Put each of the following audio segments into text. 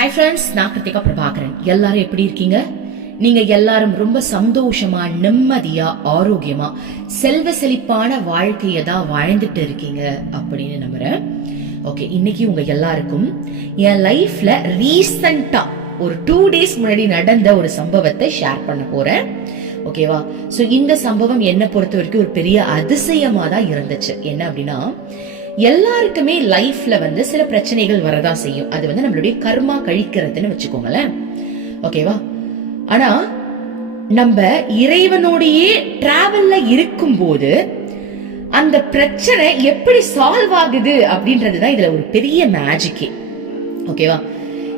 Hi friends நான் கிருத்திகா பிரபாகரன். எல்லாரும் எப்படி இருக்கீங்க? நீங்க எல்லாரும் ரொம்ப சந்தோஷமா நிம்மதியா ஆரோக்கியமா செல்வ செழிப்பான வாழ்க்கையை தான் வாழ்ந்துட்டு இருக்கீங்க அப்படின்னு நம்புறேன். ஓகே இன்னைக்கு உங்க எல்லாருக்கும் என் லைஃப்ல ரீசண்டா ஒரு டூ டேஸ் முன்னாடி நடந்த ஒரு சம்பவத்தை ஷேர் பண்ண போறேன். ஓகேவா ஸோ இந்த சம்பவம் என்னை பொறுத்த வரைக்கும் ஒரு பெரிய அதிசயமாக தான் இருந்துச்சு. என்ன அப்படின்னா எல்லாருக்குமே லைஃப்ல வந்து சில பிரச்சனைகள் வரதா செய்யும். அது வந்து நம்மளுடைய கர்மா கழிக்கிறதுன்னு வச்சுக்கோங்களேன். ஓகேவா ஆனா நம்ம இறைவனோடையே டிராவல்ல இருக்கும்போது அந்த பிரச்சனை எப்படி சால்வ் ஆகுது அப்படின்றது தான் இதுல ஒரு பெரிய மேஜிக்கே ஓகேவா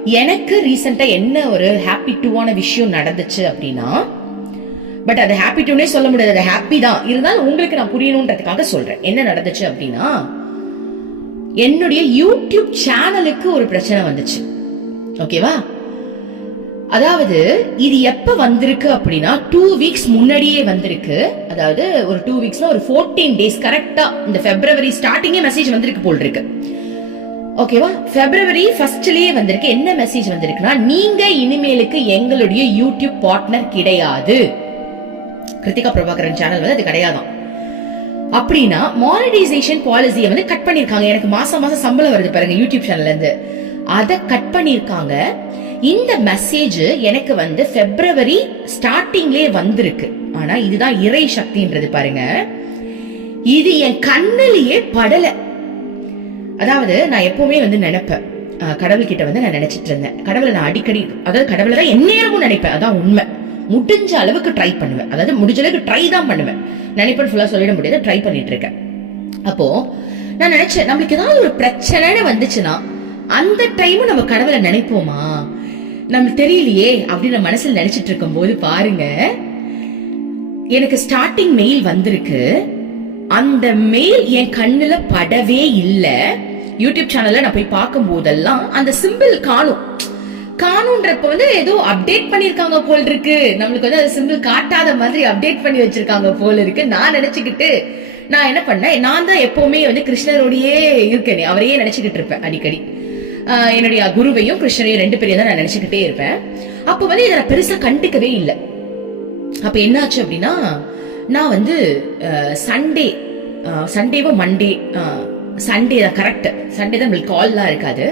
எனக்கு ரீசெண்டா என்ன ஒரு ஹாப்பி டூவான விஷயம் நடந்துச்சு அப்படின்னா பட் அது ஹாப்பி டூனே சொல்ல முடியாது அது ஹாப்பி தான். இருந்தாலும் உங்களுக்கு நான் புரியணுன்றதுக்காக சொல்றேன். என்ன நடந்துச்சு அப்படின்னா என்னுடைய யூடியூப் சேனலுக்கு ஒரு பிரச்சனை வந்துச்சு. ஓகேவா அதாவது இது எப்ப வந்திருக்கு அப்படின்னா டூ வீக்ஸ் முன்னாடியே வந்திருக்கு. அதாவது ஒரு டூ வீக்ஸ்ல ஒரு ஃபோர்டீன் டேஸ் கரெக்டா இந்த பிப்ரவரி ஸ்டார்டிங்கே மெசேஜ் வந்திருக்கு போல் இருக்கு. ஓகேவா பிப்ரவரி ஃபர்ஸ்ட்லயே வந்திருக்கு. என்ன மெசேஜ் வந்திருக்குன்னா நீங்க இனிமேலுக்கு எங்களுடைய யூடியூப் பார்ட்னர் கிடையாது. கிருத்திகா பிரபாகரன் சேனல் வந்து அது கிடையாதான். அப்படின்னா மானிடைசேஷன் பாலிசியை வந்து கட் பண்ணிருக்காங்க. எனக்கு மாசம் மாசம் சம்பளம் வருது பாருங்க யூடியூப் சேனல்ல இருந்து. அதை கட் பண்ணிருக்காங்க. இந்த மெசேஜ் எனக்கு வந்து பிப்ரவரி ஸ்டார்டிங்லயே வந்திருக்கு. ஆனா இதுதான் இறை சக்தின்றது பாருங்க. இது என் கண்ணிலேயே படல. அதாவது நான் எப்பவுமே வந்து நினைப்பேன். கடவுள் கிட்ட வந்து நான் நினைச்சிட்டு இருந்தேன். கடவுளை நான் அடிக்கடி அதாவது கடவுளை தான் எந்நேரமும் நினைப்பேன். அதான் உண்மை. முடிஞ்ச அளவுக்கு ட்ரை பண்ணுவேன். அதாவது முடிஞ்ச அளவுக்கு ட்ரை தான் பண்ணுவேன். நினைப்பு ஃபுல்லாக சொல்லிட முடியாது. ட்ரை பண்ணிட்டு இருக்கேன் அப்போ நான் நினைச்சேன் நம்மளுக்கு ஏதாவது ஒரு பிரச்சனைன்னு வந்துச்சுன்னா அந்த டைமும் நம்ம கடவுளை நினைப்போமா? நமக்கு தெரியலையே அப்படின்னு மனசில் மனசுல நினைச்சிட்டு இருக்கும் போது பாருங்க எனக்கு ஸ்டார்டிங் மெயில் வந்திருக்கு. அந்த மெயில் என் கண்ணுல படவே இல்லை. யூடியூப் சேனல்ல நான் போய் பார்க்கும் போதெல்லாம் அந்த சிம்பிள் காணும். காணுன்றப்ப வந்து ஏதோ அப்டேட் பண்ணிருக்காங்க போல் இருக்கு நம்மளுக்கு வந்து அது சிம்பிள் காட்டாத மாதிரி அப்டேட் பண்ணி வச்சிருக்காங்க போல் இருக்கு நான் நினைச்சுக்கிட்டு நான் என்ன பண்ணேன்? நான் தான் எப்பவுமே வந்து கிருஷ்ணரோடையே இருக்கேனே. அவரையே நினைச்சுக்கிட்டு இருப்பேன் அடிக்கடி. என்னுடைய குருவையும் கிருஷ்ணரையும் ரெண்டு பேரையும் தான் நான் நினைச்சுக்கிட்டே இருப்பேன். அப்போ வந்து இதை நான் பெருசா கண்டுக்கவே இல்லை. அப்ப என்னாச்சு அப்படின்னா நான் வந்து சண்டே சண்டேவோ மண்டே சண்டே தான் கரெக்ட் சண்டே தான் நம்மளுக்கு கால்லாம் இருக்காது.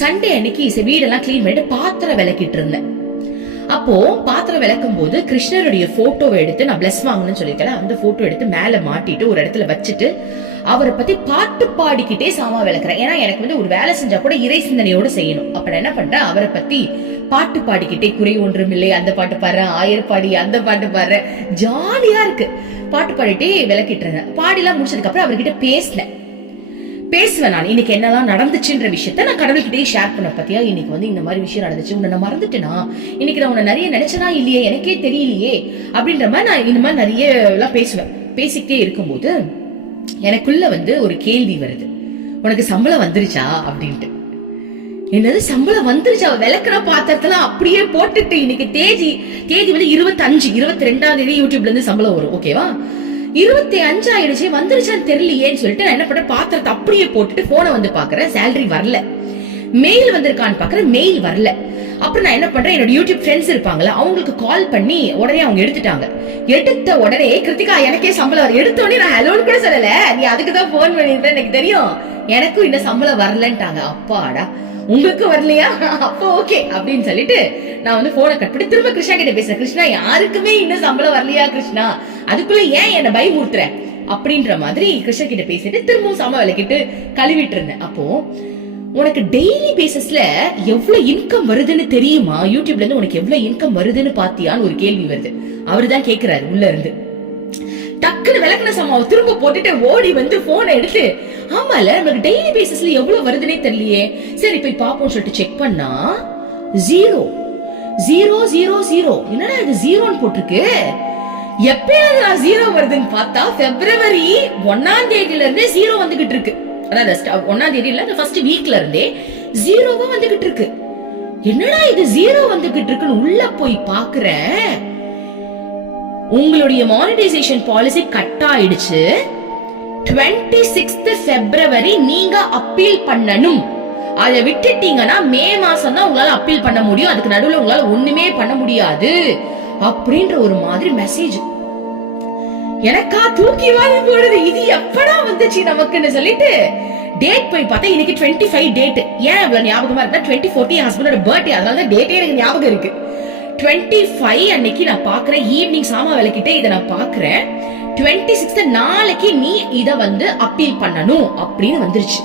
சண்டே அன்னைக்கு வீடெல்லாம் க்ளீன் பண்ணிட்டு பாத்திரம் விளக்கிட்டு இருந்தேன். அப்போ பாத்திரம் விளக்கும் போது கிருஷ்ணருடைய போட்டோவை எடுத்து நான் பிளஸ் வாங்கணும்னு சொல்லியிருக்கேன் அந்த போட்டோ எடுத்து மேல மாட்டிட்டு ஒரு இடத்துல வச்சுட்டு அவரை பத்தி பாட்டு பாடிக்கிட்டே சாமா விளக்குறேன். ஏன்னா எனக்கு வந்து ஒரு வேலை செஞ்சா கூட இறை சிந்தனையோட செய்யணும். அப்ப நான் என்ன பண்றேன்? அவரை பத்தி பாட்டு பாடிக்கிட்டே குறை ஒன்றும் இல்லை அந்த பாட்டு பாடுறேன் பாடி அந்த பாட்டு பாடுறேன். ஜாலியா இருக்கு. பாட்டு பாடிட்டே விளக்கிட்டு இருந்தேன். பாடிலாம் முடிச்சதுக்கு அப்புறம் அவர்கிட்ட பேசினேன். பேசுவேன் நான். இன்னைக்கு என்னெல்லாம் நடந்துச்சுன்ற விஷயத்த நான் கடவுள்கிட்டயே ஷேர் பண்ண பத்தியா? இன்னைக்கு வந்து இந்த மாதிரி விஷயம் நடந்துச்சு. உன்னை நான் மறந்துட்டேனா? இன்னைக்கு நான் உன்னை நிறைய நினைச்சனா இல்லையே? எனக்கே தெரியலையே. அப்படின்ற மாதிரி நான் இந்த மாதிரி நிறைய எல்லாம் பேசுவேன். பேசிக்கிட்டே இருக்கும்போது எனக்குள்ள வந்து ஒரு கேள்வி வருது. உனக்கு சம்பளம் வந்துருச்சா? அப்படின்ட்டு. என்னது? சம்பளம் வந்துருச்சு? அவ விளக்குற பாத்திரத்துல அப்படியே போட்டுட்டு இன்னைக்கு தேதி தேதி வந்து இருபத்தஞ்சு இருபத்தி ரெண்டாம் தேதி யூடியூப்ல இருந்து சம்பளம் வரும். ஓகேவா? இருபத்தி அஞ்சு ஆயிடுச்சு வந்துருச்சான்னு தெரியலையேன்னு சொல்லிட்டு நான் என்ன பண்ண பாத்திரத்தை அப்படியே போட்டுட்டு போனை வந்து பாக்குறேன் சேலரி வரல. மெயில் வந்திருக்கான்னு பாக்குறேன் மெயில் வரல. அப்புறம் நான் என்ன பண்றேன் என்னோட யூடியூப் ஃப்ரெண்ட்ஸ் இருப்பாங்களா அவங்களுக்கு கால் பண்ணி உடனே அவங்க எடுத்துட்டாங்க. எடுத்த உடனே கிருத்திகா எனக்கே சம்பளம் வரும் எடுத்த உடனே நான் ஹலோன்னு கூட சொல்லல. நீ அதுக்கு தான் போன் பண்ணிருந்தேன் எனக்கு தெரியும். எனக்கும் இந்த சம்பளம் வரலன்ட்டாங்க. அப்பாடா. உங்களுக்கு வரலையா? அப்போ ஓகே அப்படின்னு சொல்லிட்டு நான் வந்து போனை கட் பண்ணி திரும்ப கிருஷ்ணா கிட்ட பேசுறேன். கிருஷ்ணா யாருக்குமே இன்னும் சம்பளம் வரலையா கிருஷ்ணா? அதுக்குள்ள ஏன் என்ன பயமுறுத்துற? அப்படின்ற மாதிரி கிருஷ்ணா கிட்ட பேசிட்டு திரும்பவும் சம விளக்கிட்டு கழுவிட்டு இருந்தேன். அப்போ உனக்கு டெய்லி பேசிஸ்ல எவ்வளவு இன்கம் வருதுன்னு தெரியுமா? யூடியூப்ல இருந்து உனக்கு எவ்வளவு இன்கம் வருதுன்னு பாத்தியான்னு ஒரு கேள்வி வருது. அவரு தான் கேக்குறாரு உள்ள இருந்து. டக்குன்னு விளக்குன சமாவை திரும்ப போட்டுட்டு ஓடி வந்து போனை எடுத்து ஆமால நமக்கு டெய்லி பேசிஸ்ல எவ்வளவு வருதுன்னே தெரியலையே. சரி போய் பாப்போம் சொல்லிட்டு செக் பண்ணா ஜீரோ ஜீரோ ஜீரோ ஜீரோ என்னடா இது ஜீரோன்னு போட்டிருக்கு? எப்பயாவது நான் ஜீரோ வருதுன்னு பார்த்தா பிப்ரவரி ஒன்னாம் தேதியில இருந்தே ஜீரோ வந்துகிட்டு இருக்கு. அதாவது ஒன்னாம் தேதியில இந்த ஃபர்ஸ்ட் வீக்ல இருந்தே ஜீரோவா வந்துகிட்டு இருக்கு. என்னடா இது ஜீரோ வந்துகிட்டு இருக்குன்னு உள்ள போய் பாக்குறேன் உங்களுடைய மானிடைசேஷன் பாலிசி கட் ஆயிடுச்சு. டுவெண்ட்டி சிக்ஸ்த் பிப்ரவரி நீங்க அப்பீல் பண்ணணும். அதை விட்டுட்டீங்கன்னா மே மாசம் தான் உங்களால அப்பீல் பண்ண முடியும். அதுக்கு நடுவுல உங்களால ஒண்ணுமே பண்ண முடியாது. அப்படின்ற ஒரு மாதிரி மெசேஜ் எனக்கா தூக்கி வாங்கி போடுது. இது எப்படா வந்துச்சு நமக்குன்னு சொல்லிட்டு டேட் போய் பார்த்தா இன்னைக்கு டுவெண்ட்டி ஃபைவ் டேட் ஏன் இவ்வளவு ஞாபகமா இருந்தா டுவெண்ட்டி ஃபோர்ட்டி ஹஸ்பண்டோட பர்த்டே அதனால தான் டேட்டே எனக்கு ஞாபகம் இருக்கு. டுவெண்ட்டி ஃபைவ் அன்னைக்கு நான் பாக்குறேன் ஈவினிங் சாமா விளக்கிட்டே இதை நான் பாக்குறேன் டுவெண்ட்டி சிக்ஸ்த் நாளைக்கு நீ இத வந்து அப்பீல் பண்ணணும் அப்படின்னு வந்துருச்சு.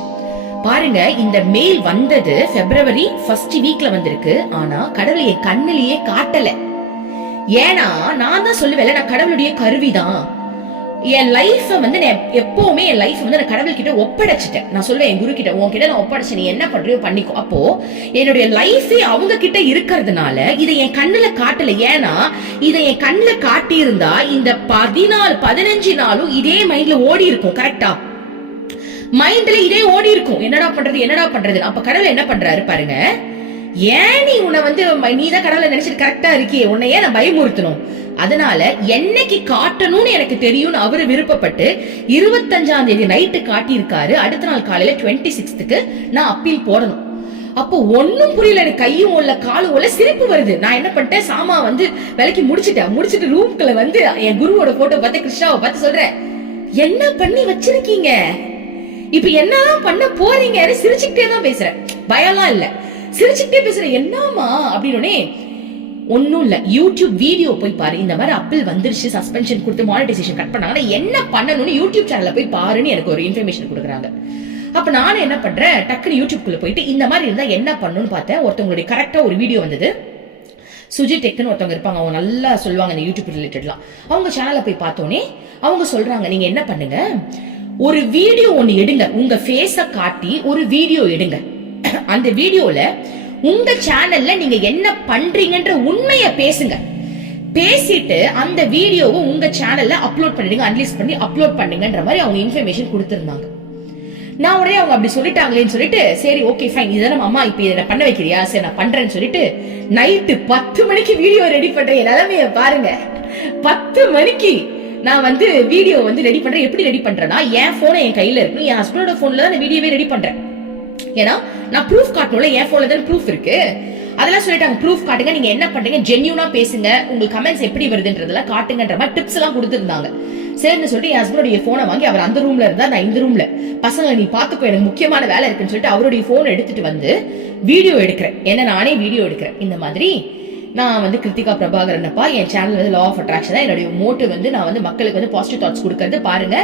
பாருங்க இந்த மெயில் வந்தது பிப்ரவரி ஃபர்ஸ்ட் வீக்ல வந்திருக்கு. ஆனா கடவுள் என் கண்ணிலேயே காட்டல. ஏன்னா நான் தான் சொல்லுவேன்ல நான் கடவுளுடைய கருவிதான். என் லைஃப வந்து நான் எப்பவுமே என் லைஃப் வந்து நான் கடவுள் கிட்ட ஒப்படைச்சிட்டேன். நான் சொல்லுவேன் என் குரு கிட்ட உன்கிட்ட நான் ஒப்படைச்சேன். நீ என்ன பண்றியோ பண்ணிக்கோ. அப்போ என்னுடைய லைஃபே அவங்க கிட்ட இருக்கிறதுனால இதை என் கண்ணுல காட்டல. ஏன்னா இதை என் கண்ணுல காட்டியிருந்தா இந்த பதினாலு பதினஞ்சு நாளும் இதே மைண்ட்ல ஓடி இருக்கும். கரெக்டா மைண்ட்ல இதே ஓடி இருக்கும். என்னடா பண்றது என்னடா பண்றது? அப்ப கடவுள் என்ன பண்றாரு பாருங்க ஏன் நீ உன்னை வந்து நீ தான் கடவுளை நினைச்சிட்டு கரெக்டா இருக்கியே? உன்னை ஏன் நான் பயமுறுத்தணும். அதனால என்னைக்கு காட்டணும்னு எனக்கு தெரியும்னு அவரு விருப்பப்பட்டு இருபத்தஞ்சாம் தேதி நைட்டு காட்டியிருக்காரு. அடுத்த நாள் காலையில டுவெண்ட்டி சிக்ஸ்த்துக்கு நான் அப்பீல் போடணும். அப்போ ஒன்னும் புரியல எனக்கு கையும் உள்ள காலும் உள்ள சிரிப்பு வருது. நான் என்ன பண்ணிட்டேன்? சாமா வந்து விலைக்கு முடிச்சிட்டேன். முடிச்சிட்டு ரூம்குள்ள வந்து என் குருவோட போட்டோ பார்த்து கிருஷ்ணாவை பார்த்து சொல்றேன். என்ன பண்ணி வச்சிருக்கீங்க? இப்ப என்னதான் பண்ண போறீங்கன்னு சிரிச்சுக்கிட்டே தான் பேசுறேன். பயம்லாம் இல்ல. சிரிச்சுக்கிட்டே பேசுறேன். என்னமா அப்படின்னு ஒன்றும் இல்லை. யூடியூப் வீடியோ போய் பாரு. இந்த மாதிரி அப்பிள் வந்துருச்சு சஸ்பென்ஷன் கொடுத்து மானிட்டைசேஷன் கட் பண்ணாங்கன்னா என்ன பண்ணணும்னு யூடியூப் சேனலில் போய் பாருன்னு எனக்கு ஒரு இன்ஃபர்மேஷன் கொடுக்குறாங்க. அப்போ நானும் என்ன பண்ணுறேன் டக்குனு யூடியூப்குள்ளே போயிட்டு இந்த மாதிரி இருந்தால் என்ன பண்ணணும்னு பார்த்தேன். ஒருத்தவங்களுடைய கரெக்டாக ஒரு வீடியோ வந்தது. சுஜி டெக்னு ஒருத்தவங்க இருப்பாங்க. அவங்க நல்லா சொல்லுவாங்க இந்த யூடியூப் ரிலேட்டட்லாம் அவங்க சேனலை போய் பார்த்தோன்னே அவங்க சொல்கிறாங்க நீங்கள் என்ன பண்ணுங்க? ஒரு வீடியோ ஒன்று எடுங்க. உங்கள் ஃபேஸை காட்டி ஒரு வீடியோ எடுங்க. அந்த வீடியோவில் உங்க சேனல்ல நீங்க என்ன பண்றீங்கன்ற உண்மைய பேசுங்க. பேசிட்டு அந்த வீடியோவை உங்க சேனல்ல அப்லோட் பண்ணிடுங்க அன்லீஸ் பண்ணி அப்லோட் பண்ணுங்கன்ற மாதிரி அவங்க இன்ஃபர்மேஷன் கொடுத்துருந்தாங்க. நான் உடனே அவங்க அப்படி சொல்லிட்டாங்களேன்னு சொல்லிட்டு சரி ஓகே ஃபைன் இதை நம்ம அம்மா இப்போ இதை பண்ண வைக்கிறியா? சரி நான் பண்றேன்னு சொல்லிட்டு நைட்டு பத்து மணிக்கு வீடியோ ரெடி பண்ற என் நிலைமைய பாருங்க. பத்து மணிக்கு நான் வந்து வீடியோ வந்து ரெடி பண்றேன். எப்படி ரெடி பண்றேன்னா என் போனை என் கையில இருக்கும் என் ஹஸ்பண்டோட போன்ல தான் வீடியோவே ரெடி பண்றேன். ஏன்னா நான் ப்ரூஃப் காட்டணும்ல என் ஃபோன்ல தான் ப்ரூஃப் இருக்கு. அதெல்லாம் சொல்லிட்டாங்க ப்ரூஃப் காட்டுங்க நீங்க என்ன பண்றீங்க ஜென்யூனா பேசுங்க உங்களுக்கு கமெண்ட்ஸ் எப்படி வருதுன்றதெல்லாம் காட்டுங்கன்ற மாதிரி டிப்ஸ் எல்லாம் கொடுத்துருந்தாங்க. சரின்னு சொல்லிட்டு என் ஹஸ்பண்டோடைய போனை வாங்கி அவர் அந்த ரூம்ல இருந்தா நான் இந்த ரூம்ல பசங்க நீ பாத்துக்கோ எனக்கு முக்கியமான வேலை இருக்குன்னு சொல்லிட்டு அவருடைய போன் எடுத்துட்டு வந்து வீடியோ எடுக்கிறேன். என்ன நானே வீடியோ எடுக்கிறேன். இந்த மாதிரி நான் வந்து கிருத்திகா பிரபாகரன் அப்பா என் சேனல் வந்து லா ஆஃப் அட்ராக்ஷன் தான். என்னுடைய மோட்டிவ் வந்து நான் வந்து மக்களுக்கு வந்து பாசிட்டிவ் தாட்ஸ் கொடுக்கறது. பாருங்க.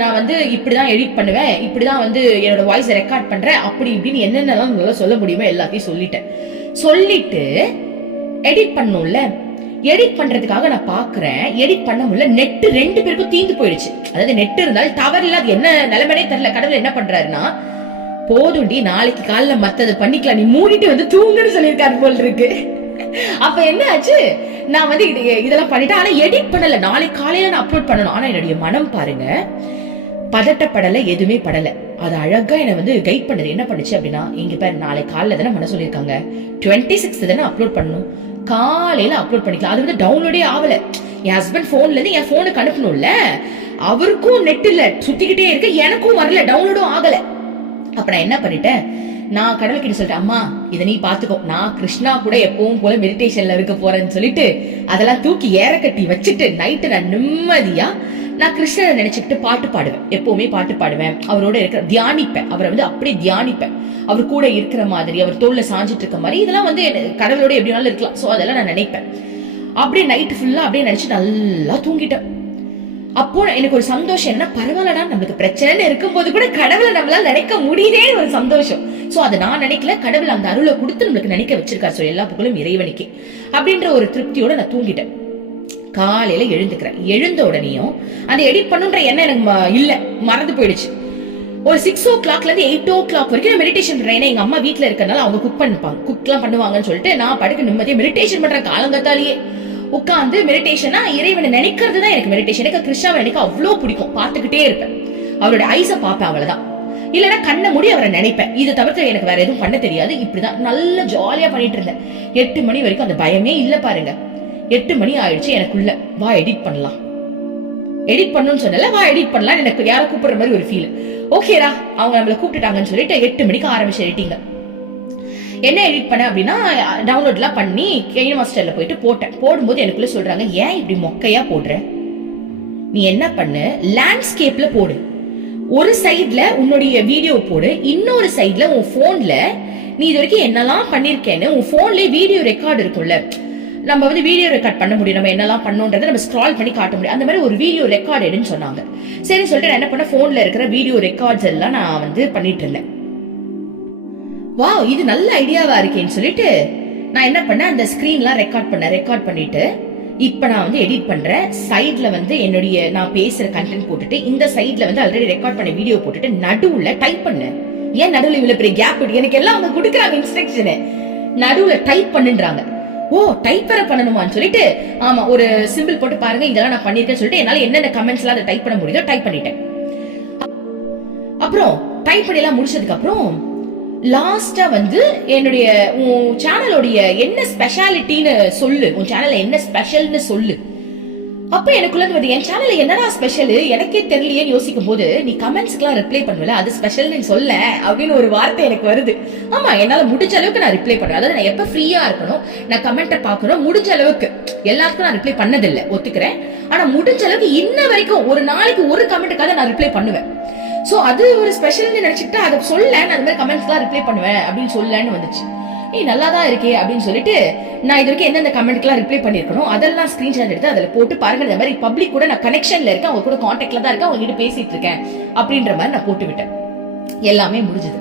நான் வந்து இப்படி தான் எடிட் பண்ணுவேன். இப்படி தான் வந்து என்னோட வாய்ஸை ரெக்கார்ட் பண்ணுறேன் அப்படி இப்படின்னு என்னென்னலாம் உங்களால் சொல்ல முடியுமோ எல்லாத்தையும் சொல்லிட்டேன். சொல்லிட்டு எடிட் பண்ணும்ல எடிட் பண்றதுக்காக நான் பாக்குறேன். எடிட் பண்ண முடியல. நெட் ரெண்டு பேருக்கும் தீந்து போயிடுச்சு. அதாவது நெட் இருந்தாலும் டவர் இல்ல அது என்ன நிலைமைனே தெரியல. கடவுள் என்ன பண்றாருன்னா போதும்டி நாளைக்கு காலைல மத்தது பண்ணிக்கலாம். நீ மூடிட்டு வந்து தூங்குன்னு சொல்லியிருக்காரு போல் இருக்கு. அப்ப என்ன ஆச்சு நான் வந்து இது இதெல்லாம் பண்ணிட்டேன். ஆனா எடிட் பண்ணல. நாளைக்கு காலையில நான் அப்லோட் பண்ணணும். ஆனா என்னுடைய மனம் பாருங்க பதட்டப்படல எதுவுமே படல. அது அழகா என்னை வந்து கைட் பண்ணுது. என்ன பண்ணுச்சு அப்படின்னா இங்க பேர் நாளை காலையில தானே மன சொல்லியிருக்காங்க. டுவெண்ட்டி சிக்ஸ் தானே அப்லோட் பண்ணணும். காலையில அப்லோட் பண்ணிக்கலாம். அது வந்து டவுன்லோடே ஆகல. என் ஹஸ்பண்ட் போன்ல இருந்து என் போனுக்கு அனுப்பணும்ல. அவருக்கும் நெட் இல்ல. சுத்திக்கிட்டே இருக்கு. எனக்கும் வரல. டவுன்லோடும் ஆகல. அப்ப நான் என்ன பண்ணிட்டேன்? நான் கடவுள் கிட்ட சொல்லிட்டேன் அம்மா இதை நீ பாத்துக்கோ நான் கிருஷ்ணா கூட எப்பவும் போல மெடிடேஷன்ல இருக்க போறேன்னு சொல்லிட்டு அதெல்லாம் தூக்கி ஏற கட்டி வச்சுட்டு நைட்டு நான் நிம்மதியா நான் கிருஷ்ணனை நினைச்சுக்கிட்டு பாட்டு பாடுவேன். எப்பவுமே பாட்டு பாடுவேன். அவரோட இருக்கிற தியானிப்பேன். அவரை வந்து அப்படியே தியானிப்பேன். அவர் கூட இருக்கிற மாதிரி அவர் தோல்ல சாஞ்சிட்டு இருக்க மாதிரி இதெல்லாம் வந்து எனக்கு கடவுளோட எப்படி வேணாலும் இருக்கலாம். ஸோ அதெல்லாம் நான் நினைப்பேன். அப்படியே நைட்டு ஃபுல்லா அப்படியே நினைச்சு நல்லா தூங்கிட்டேன். அப்போ எனக்கு ஒரு சந்தோஷம். என்ன பரவாயில்லடா நம்மளுக்கு பிரச்சனைன்னு இருக்கும்போது கூட கடவுளை நம்மளால நினைக்க முடியுதே ஒரு சந்தோஷம். சோ அதை நான் நினைக்கல. கடவுள் அந்த அருளை கொடுத்து நம்மளுக்கு நினைக்க வச்சிருக்காரு. சோ எல்லா புகழும் இறைவனுக்கு. அப்படின்ற ஒரு திருப்தியோட நான் தூங்கிட்டேன். காலையில எழுந்துக்கிறேன். எழுந்த உடனேயும் அந்த எடிட் பண்ணுன்ற எண்ணம் எனக்கு இல்ல. மறந்து போயிடுச்சு. ஒரு சிக்ஸ் ஓ கிளாக்ல இருந்து எயிட் ஓ கிளாக் வரைக்கும் நான் மெடிடேஷன் பண்றேன் எங்க அம்மா வீட்டுல இருக்கறனால அவங்க குக் பண்ணிப்பாங்க குக்லாம் பண்ணுவாங்கன்னு சொல்லிட்டு நான் படுக்க நிம்மதியா மெடிடேஷன் பண்ற காலங்கத்தாலேயே. உட்காந்து மெடிடேஷனா இறைவனை நினைக்கிறது தான் எனக்கு மெடிடேஷன் எனக்கு கிருஷ்ணாவை நினைக்க அவ்வளோ பிடிக்கும். பார்த்துக்கிட்டே இருப்பேன். அவரோட ஐஸை பார்ப்பேன் அவ்வளவுதான். இல்லைன்னா கண்ணை மூடி அவரை நினைப்பேன். இது தவிர்த்து எனக்கு வேற எதுவும் பண்ண தெரியாது. இப்படிதான் நல்ல ஜாலியா பண்ணிட்டு இருந்தேன். எட்டு மணி வரைக்கும் அந்த பயமே இல்ல பாருங்க. எட்டு மணி ஆயிடுச்சு எனக்குள்ள வா எடிட் பண்ணலாம். எடிட் பண்ணணும்னு சொன்னல வா எடிட் பண்ணலாம். எனக்கு யாரை கூப்பிடுற மாதிரி ஒரு ஃபீல் ஓகேடா அவங்க நம்மளை கூப்பிட்டுட்டாங்கன்னு சொல்லிட்டு எட்டு மணிக்கு ஆரம்பிச்சு எடிட்டிங்க என்ன எடிட் பண்ண அப்படின்னா டவுன்லோட்லாம் பண்ணி கெயின் மாஸ்டரில் போயிட்டு போட்டேன். போடும்போது எனக்குள்ளே சொல்கிறாங்க ஏன் இப்படி மொக்கையாக போடுற? நீ என்ன பண்ணு? லேண்ட்ஸ்கேப்பில் போடு. ஒரு சைடில் உன்னுடைய வீடியோ போடு. இன்னொரு சைடில் உன் ஃபோனில் நீ இது வரைக்கும் என்னெல்லாம் பண்ணியிருக்கேன்னு உன் ஃபோன்லேயே வீடியோ ரெக்கார்டு இருக்கும்ல. நம்ம வந்து வீடியோ ரெக்கார்ட் பண்ண முடியும். நம்ம என்னெல்லாம் பண்ணோன்றதை நம்ம ஸ்க்ரால் பண்ணி காட்ட முடியும். அந்த மாதிரி ஒரு வீடியோ ரெக்கார்டு எடுன்னு சொன்னாங்க. சரி சொல்லிட்டு நான் என்ன பண்ண ஃபோனில் இருக்கிற வீடியோ ரெக்கார்ட்ஸ் எல்லாம் நான் வந்து பண்ணிட்டு இருந்தேன். வாவ் இது நல்ல ஐடியாவா இருக்கேன்னு சொல்லிட்டு நான் என்ன பண்ணேன் அந்த ஸ்க்ரீன்லாம் ரெக்கார்ட் பண்ணேன் ரெக்கார்ட் பண்ணிட்டு இப்ப நான் வந்து எடிட் பண்றேன். சைடில் வந்து என்னுடைய நான் பேசுற கண்டென்ட் போட்டுட்டு இந்த சைடில் வந்து ஆல்ரெடி ரெக்கார்ட் பண்ண வீடியோ போட்டுட்டு நடுவுல டைப் பண்ணேன். ஏன் நடுவுல இவ்வளவு பெரிய கேப் இருக்கு? எனக்கு எல்லாம் அவங்க கொடுக்குறாங்க இன்ஸ்ட்ரக்ஷனு நடுவுல டைப் பண்ணுன்றாங்க. ஓ டைப் வேற பண்ணணுமான்னு சொல்லிட்டு ஆமா ஒரு சிம்பிள் போட்டு பாருங்க இதெல்லாம் நான் பண்ணிருக்கேன்னு சொல்லிட்டு என்னால என்னென்ன கமெண்ட்ஸ் எல்லாம் அதை டைப் பண்ண முடியுதோ டைப் பண்ணிட்டேன். அப்புறம் டைப் பண்ணி எல்லாம் முடிச்சதுக்கு அப்புறம் லாஸ்டா வந்து என்னுடைய உன் சேனலோடைய என்ன ஸ்பெஷாலிட்டின்னு சொல்லு. உன் சேனல்ல என்ன ஸ்பெஷல்னு சொல்லு. அப்ப எனக்குள்ள இருந்து என் சேனல்ல என்னடா ஸ்பெஷல் எனக்கே தெரியலையேன்னு யோசிக்கும் போது நீ கமெண்ட்ஸ்க்குலாம் ரிப்ளை பண்ணுவல? அது ஸ்பெஷல்னு சொல்ல அப்படின்னு ஒரு வார்த்தை எனக்கு வருது. ஆமா என்னால முடிஞ்ச அளவுக்கு நான் ரிப்ளை பண்றேன். அதாவது நான் எப்ப ஃப்ரீயா இருக்கணும் நான் கமெண்ட்டை பார்க்கணும் முடிஞ்ச அளவுக்கு. எல்லாருக்கும் நான் ரிப்ளை பண்ணதில்லை ஒத்துக்கிறேன். ஆனா முடிஞ்ச அளவுக்கு இன்ன வரைக்கும் ஒரு நாளைக்கு ஒரு கமெண்ட்டுக்காக நான் ரிப்ளை பண்ணுவேன். சோ அது ஒரு ஸ்பெஷல்னு நினைச்சிட்டு அதை சொல்ல நான் அந்த மாதிரி கமெண்ட்ஸ்லாம் ரிப்ளை பண்ணுவேன் அப்படின்னு சொல்லன்னு வந்துச்சு. ஏய் நல்லா தான் இருக்கே அப்படின்னு சொல்லிட்டு நான் இது வரைக்கும் எந்தெந்த கமெண்ட்க்குலாம் ரிப்ளை பண்ணிருக்கணும் அதெல்லாம் ஸ்க்ரீன்ஷாட் எடுத்து அதில் போட்டு பாருங்க. இந்த மாதிரி பப்ளிக் கூட நான் கனெக்ஷன்ல இருக்கேன் அவங்க கூட காண்டாக்டில் தான் இருக்கேன் அவங்க கிட்ட பேசிட்டு இருக்கேன் அப்படின்ற மாதிரி நான் போட்டு விட்டேன். எல்லாமே முடிஞ்சது.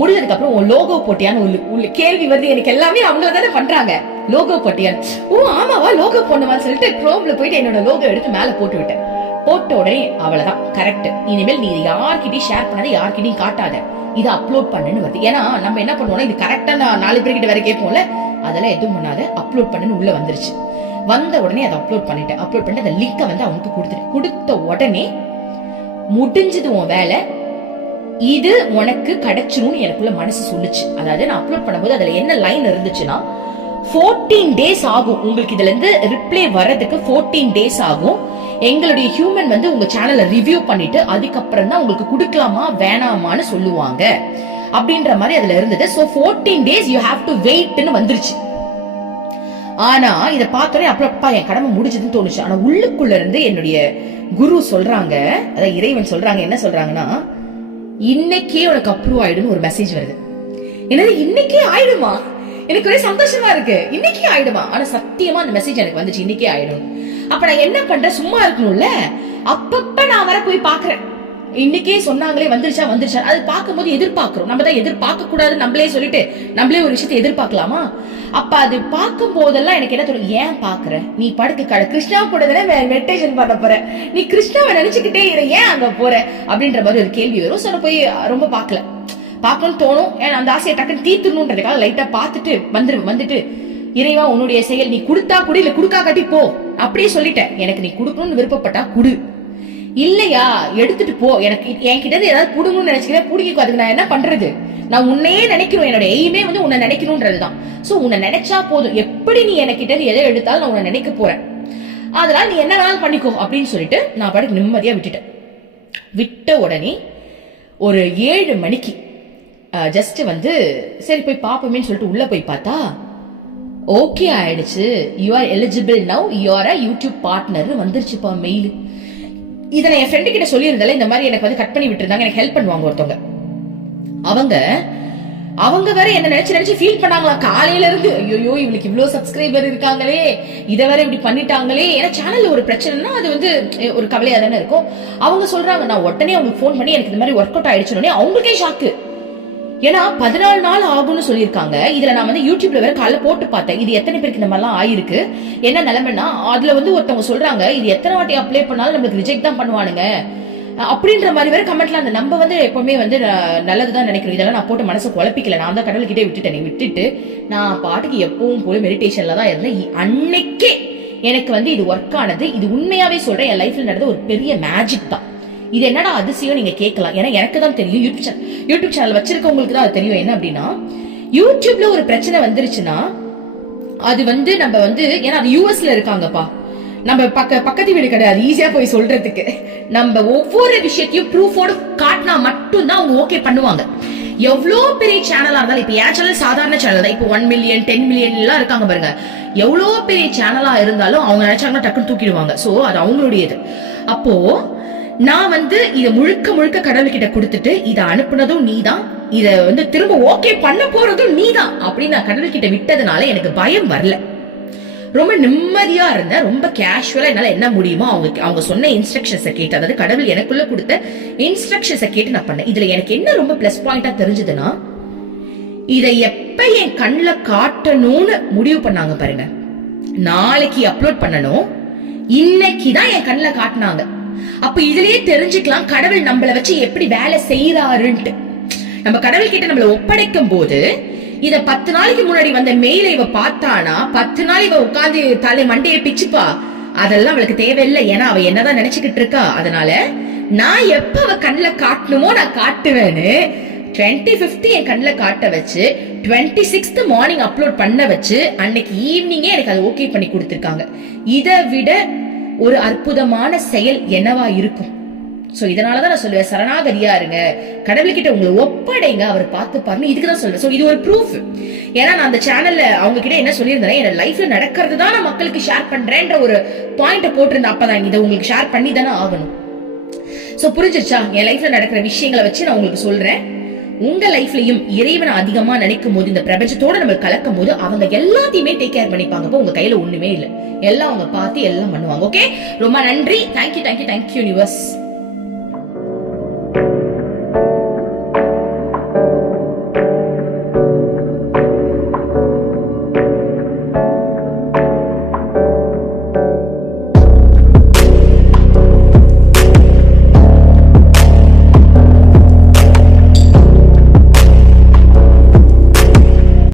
முடிஞ்சதுக்கு அப்புறம் உன் லோகோ போட்டியான்னு ஒரு உள்ள கேள்வி வருது. எனக்கு எல்லாமே அவங்கள தானே பண்றாங்க. லோகோ போட்டியான் ஓ ஆமாவா? லோகோ போடணுமான்னு சொல்லிட்டு குரோம்ல போயிட்டு என்னோட லோகோ எடுத்து மேல போட்டு விட்டேன். போட்ட உடனே அவ்வளவுதான். கரெக்ட் இனிமேல் நீ யார்கிட்டயும் ஷேர் பண்ணாத யார்கிட்டயும் காட்டாத. இதை அப்லோட் பண்ணுன்னு வருது. ஏன்னா நம்ம என்ன பண்ணுவோம்னா இது கரெக்டா நான் நாலு பேர்கிட்ட வேற கேட்போம்ல அதெல்லாம் எதுவும் பண்ணாத. அப்லோட் பண்ணுன்னு உள்ள வந்துருச்சு. வந்த உடனே அதை அப்லோட் பண்ணிட்டேன். அப்லோட் பண்ணி அந்த லிங்கை வந்து அவனுக்கு கொடுத்துட்டேன். கொடுத்த உடனே முடிஞ்சது உன் வேலை இது உனக்கு கிடைச்சிரும்னு எனக்குள்ள மனசு சொல்லுச்சு. அதாவது நான் அப்லோட் பண்ணும்போது அதுல என்ன லைன் இருந்துச்சுன்னா 14 டேஸ் ஆகும். உங்களுக்கு இதுல இருந்து ரிப்ளை வர்றதுக்கு 14 டேஸ் ஆகும். எங்களுடைய ஹியூமன் வந்து உங்க சேனலை ரிவ்யூ பண்ணிட்டு அதுக்கப்புறம் தான் உங்களுக்கு கொடுக்கலாமா வேணாமான்னு சொல்லுவாங்க. அப்படின்ற மாதிரி அதுல இருந்தது. So 14 days you have to வெயிட்னு வந்துருச்சு. ஆனா இதை பார்த்தோன்னே அப்பப்பா என் கடமை முடிஞ்சதுன்னு தோணுச்சு. ஆனா உள்ளுக்குள்ள இருந்து என்னுடைய குரு சொல்றாங்க அதாவது இறைவன் சொல்றாங்க என்ன சொல்றாங்கன்னா இன்னைக்கே உனக்கு அப்ரூவ் ஆயிடும்னு ஒரு மெசேஜ் வருது. என்னது இன்னைக்கே ஆயிடுமா? எனக்கு ஒரே சந்தோஷமா இருக்கு. இன்னைக்கே ஆயிடுமா? ஆனா சத்தியமா அந்த மெசேஜ் எனக்கு வந்துச்சு. இன்னைக்கே ஆயிடும். அப்ப நான் என்ன பண்றேன்? சும்மா இருக்கணும்ல? அப்பப்ப நான் வர போய் பாக்குறேன் இன்னைக்கே சொன்னாங்களே வந்துருச்சா வந்துருச்சா. அது பார்க்கும்போது எதிர்பார்க்கிறோம். நம்ம தான் எதிர்பார்க்க கூடாது நம்மளே சொல்லிட்டு நம்மளே ஒரு விஷயத்தை எதிர்பார்க்கலாமா? அப்ப அது பார்க்கும் போதெல்லாம் எனக்கு என்ன தோணும்? ஏன் பாக்குற நீ படுக்க கட கிருஷ்ணா கூட தானே மெடிடேஷன் பண்ண போற? நீ கிருஷ்ணாவை நினைச்சுக்கிட்டே இரு. ஏன் அங்க போற? அப்படின்ற மாதிரி ஒரு கேள்வி வரும். சொன்ன போய் ரொம்ப பார்க்கல. பார்க்கணும்னு தோணும். ஏன்னா அந்த ஆசையை டக்குன்னு தீர்த்துணுன்றதுக்காக லைட்டா பார்த்துட்டு வந்துரு வந்துட்டு இறைவா உன்னுடைய செயல் நீ கொடுத்தா கூட இல்ல குடுக்கா கட்டி போ. அப்படியே சொல்லிட்டேன். எனக்கு நீ கொடுக்கணும்னு விருப்பப்பட்டா குடு. இல்லையா? எடுத்துட்டு போ. எனக்கு என்கிட்ட இருந்து ஏதாவது புடுங்கணும்னு நினைச்சுக்கிறேன் புடிங்கிக்கோ. அதுக்கு நான் என்ன பண்றது? நான் உன்னையே நினைக்கணும் என்னோட எய்மே வந்து உன்னை நினைக்கணும்ன்றதுதான். சோ உன்னை நினைச்சா போதும். எப்படி நீ என்கிட்ட எதை எடுத்தாலும் நான் உன்னை நினைக்க போறேன். அதனால நீ என்ன வேணாலும் பண்ணிக்கோ அப்படின்னு சொல்லிட்டு நான் பாட்டுக்கு நிம்மதியா விட்டுட்டேன். விட்ட உடனே ஒரு ஏழு மணிக்கு ஜஸ்ட் வந்து சரி போய் பாப்போமேன்னு சொல்லிட்டு உள்ள போய் பார்த்தா ஓகே ஆயிடுச்சு. You are eligible now you are a YouTube partner வந்துருச்சுப்பா mail இதை நான் என் ஃப்ரெண்டு கிட்ட சொல்லியிருந்தால இந்த மாதிரி எனக்கு வந்து கட் பண்ணி விட்டுருந்தாங்க. எனக்கு ஹெல்ப் பண்ணுவாங்க ஒருத்தவங்க. அவங்க அவங்க வேற என்ன நினைச்சு நினைச்சு ஃபீல் பண்ணாங்களா காலையில இருந்து ஐயோ இவளுக்கு இவ்வளவு சப்ஸ்கிரைபர் இருக்காங்களே. இதை வேற இப்படி பண்ணிட்டாங்களே. ஏன்னா சேனல்ல ஒரு பிரச்சனைனா அது வந்து ஒரு கவலையா தானே இருக்கும். அவங்க சொல்றாங்க நான் உடனே அவங்களுக்கு ஃபோன் பண்ணி எனக்கு இந்த மாதிரி ஒர்க் அவுட் ஆயிடுச்சுனே அவங்களுக்கே ஷாக்கு ஏன்னா பதினாலு நாள் ஆகும்னு சொல்லியிருக்காங்க. இதுல நான் வந்து யூடியூப்ல வேற காலைல போட்டு பார்த்தேன். இது எத்தனை பேருக்கு இந்த மாதிரிலாம் ஆயிருக்கு? என்ன நிலைமைன்னா அதுல வந்து ஒருத்தவங்க சொல்றாங்க இது எத்தனை வாட்டி அப்ளை பண்ணாலும் நம்மளுக்கு ரிஜெக்ட் தான் பண்ணுவானுங்க. அப்படின்ற மாதிரி வேற கமெண்ட்லாம் அந்த நம்ம வந்து எப்பவுமே வந்து ந- நல்லதுதான் நினைக்கிறோம். இதெல்லாம் நான் போட்டு மனசை குழப்பிக்கல. நான் தான் கடவுள்கிட்டே விட்டுட்டேன். விட்டுட்டு நான் பாட்டுக்கு எப்பவும் போய் மெடிடேஷன்ல தான் இருந்தேன். அன்னைக்கே எனக்கு வந்து இது ஒர்க் ஆனது. இது உண்மையாவே சொல்றேன். என் லைஃப்ல நடந்த ஒரு பெரிய மேஜிக் தான். இது என்னடா அதிசயம் நீங்க கேட்கலாம். ஏன்னா எனக்கு தான் தெரியும். யூடியூப் சேனல் யூடியூப் சேனல் வச்சிருக்கவங்களுக்கு தான் அது தெரியும். என்ன அப்படின்னா யூடியூப்ல ஒரு பிரச்சனை வந்துருச்சுன்னா அது வந்து நம்ம வந்து ஏன்னா அது யூஎஸ்ல இருக்காங்கப்பா. நம்ம பக்க பக்கத்து வீடு கிடையாது. ஈஸியா போய் சொல்றதுக்கு. நம்ம ஒவ்வொரு விஷயத்தையும் ப்ரூஃபோட காட்டினா மட்டும்தான் அவங்க ஓகே பண்ணுவாங்க. எவ்வளோ பெரிய சேனலா இருந்தாலும் இப்ப என் சேனல் சாதாரண சேனல் தான். இப்போ ஒன் மில்லியன் டென் மில்லியன் எல்லாம் இருக்காங்க பாருங்க. எவ்வளோ பெரிய சேனலா இருந்தாலும் அவங்க நினைச்சாங்கன்னா டக்குன்னு தூக்கிடுவாங்க. சோ அது அவங்களுடையது. அப்போ நான் வந்து இதை முழுக்க முழுக்க கடவுள்கிட்ட கொடுத்துட்டு இதை அனுப்புனதும் நீதான். இத வந்து திரும்ப ஓகே பண்ண போறதும் நீதான் அப்படின்னு நான் கடவுள்கிட்ட விட்டதுனால எனக்கு பயம் வரல. ரொம்ப நிம்மதியா இருந்தேன். ரொம்ப கேஷுவலா என்னால என்ன முடியுமோ அவங்க அவங்க சொன்ன இன்ஸ்ட்ரக்ஷன்ஸை கேட்டு அதாவது கடவுள் எனக்குள்ள கொடுத்த இன்ஸ்ட்ரக்ஷன்ஸை கேட்டு நான் பண்ணேன். இதுல எனக்கு என்ன ரொம்ப பிளஸ் பாயிண்டா தெரிஞ்சதுன்னா இதை எப்ப என் கண்ணில் காட்டணும்னு முடிவு பண்ணாங்க பாருங்க. நாளைக்கு அப்லோட் பண்ணணும். இன்னைக்கு தான் என் கண்ணில் காட்டினாங்க. அப்ப இதுலயே தெரிஞ்சுக்கலாம் கடவுள் நம்மள வச்சு எப்படி வேலை செய்யறாருன்ட்டு நம்ம கடவுள் கிட்ட நம்மள ஒப்படைக்கும் போது இத பத்து நாளைக்கு முன்னாடி வந்த மெயில இவ பார்த்தானா பத்து நாள் இவ உட்காந்து தலை மண்டையை பிச்சுப்பா அதெல்லாம் அவளுக்கு தேவையில்லை. ஏன்னா அவ என்னதான் நினைச்சுக்கிட்டு இருக்கா? அதனால நான் எப்ப அவ கண்ணில் காட்டணுமோ நான் காட்டுவேன்னு டுவெண்ட்டி ஃபிஃப்த் என் கண்ணில் காட்ட வச்சு டுவெண்ட்டி சிக்ஸ்த் மார்னிங் அப்லோட் பண்ண வச்சு அன்னைக்கு ஈவினிங்கே எனக்கு அதை ஓகே பண்ணி கொடுத்துருக்காங்க. இதை விட ஒரு அற்புதமான செயல் என்னவா இருக்கும்? சோ இதனாலதான் நான் சொல்லுவேன் சரணாகதியா இருங்க. கடவுள்கிட்ட உங்களை ஒப்படைங்க அவர் பார்த்து பாருங்க. இதுக்கு தான் சொல்றேன். சோ இது ஒரு ப்ரூஃப் ஏன்னா நான் அந்த சேனல்ல அவங்க கிட்ட என்ன சொல்லியிருந்தேன் என் லைஃப்ல நடக்கிறது தான் நான் மக்களுக்கு ஷேர் பண்றேன்ற ஒரு பாயிண்ட் போட்டிருந்தேன். அப்பதான் இதை உங்களுக்கு ஷேர் பண்ணி தானே ஆகணும். சோ புரிஞ்சிருச்சா? என் லைஃப்ல நடக்கிற விஷயங்களை வச்சு நான் உங்களுக்கு சொல்றேன். உங்க லைஃப்லயும் இறைவனை அதிகமா நினைக்கும் போது இந்த பிரபஞ்சத்தோட நம்ம கலக்கும் போது அவங்க எல்லாத்தையுமே டேக் கேர் பண்ணிப்பாங்க. உங்க கையில ஒண்ணுமே இல்ல. எல்லாம் அவங்க பார்த்து எல்லாம் பண்ணுவாங்க. ஓகே ரொம்ப நன்றி. Thank you thank you thank you universe